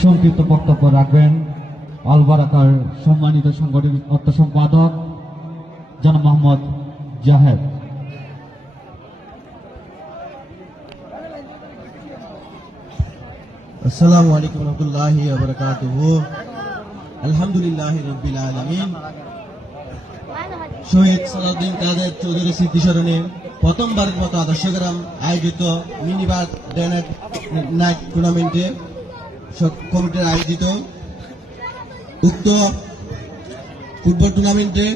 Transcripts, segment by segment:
সংক্ষিপ্ত বক্তব্য রাখবেন। আলবারাকার সম্মানিত সংগঠন অর্থ সম্পাদক, জন মোহাম্মদ জাহেদ। আসসালামু আলাইকুম রহমতুল্লাহি ওবরাকাতুহু আলহামদুলিল্লাহ রব্বিল আলামিন। শহীদ সালাউদ্দিন কাদের চৌধুরী স্মৃতি স্মরণে প্রথমবারের মতো আদর্শগ্রাম আয়োজিত মিনিবার ডেনেট নাইট টুর্নামেন্টে কমিটির আয়োজিত উক্ত ফুটবল টুর্নামেন্টে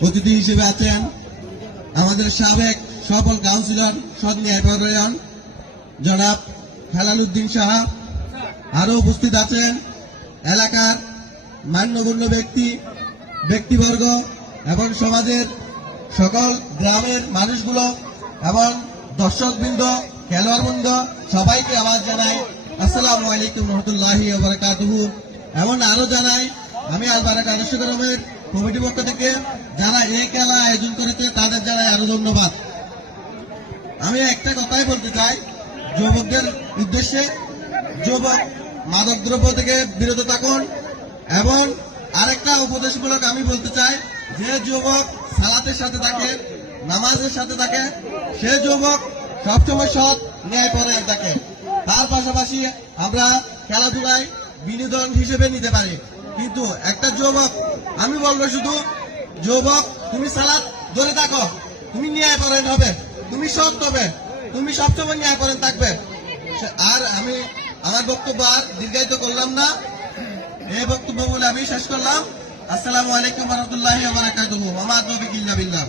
অতিথি হিসেবে আছেন আমাদের সাবেক সফল কাউন্সিলর সদ ন্যায়পরায়ণ জনাব হেলালুদ্দিন সাহা, আরও উপস্থিত আছেন এলাকার মান্যগণ্য ব্যক্তি, ব্যক্তিবর্গ এবং সমাজের সকল গ্রামের মানুষগুলো এবং দর্শকবৃন্দ, খেলোয়াড়বৃন্দ, সবাইকে আওয়াজ জানাই, আসসালামু আলাইকুম রহমতুল্লাহি ওবরাকাতুহু এমন আরও জানাই, আমি আর বারাক আদর্শগ্রামের কমিটি পক্ষ থেকে যারা এই খেলা আয়োজন করেছে, তাদের জানাই আরও ধন্যবাদ। আমি একটা কথাই বলতে চাই, যুবকদের উদ্দেশ্যে, যুবক মাদক দ্রব্য থেকে বিরত থাকুন এবং আরেকটা উপদেশমূলক আমি বলতে চাই, যে যুবক সালাতের সাথে থাকে, নামাজের সাথে থাকে, সে যুবক সবসময় সৎ ন্যায় পরে থাকে। তার পাশাপাশি আমরা খেলাধুলায় বিনোদন হিসেবে নিতে পারি। কিন্তু একটা যুবক, আমি বলব শুধু, যুবক, তুমি সালাদ ধরে থাকো, তুমি ন্যায় পরায়ণ হবে, তুমি সৎ হবে, তুমি সবসময় ন্যায় পরায়ণ থাকবে। আর আমি, আমার বক্তব্য আর দীর্ঘায়িত করলাম না। এই বক্তব্য বলে আমি শেষ করলাম। আসসালামু আলাইকুম রহমতুল্লাহ মা হাওয়া ইল্লা বিল্লাহ।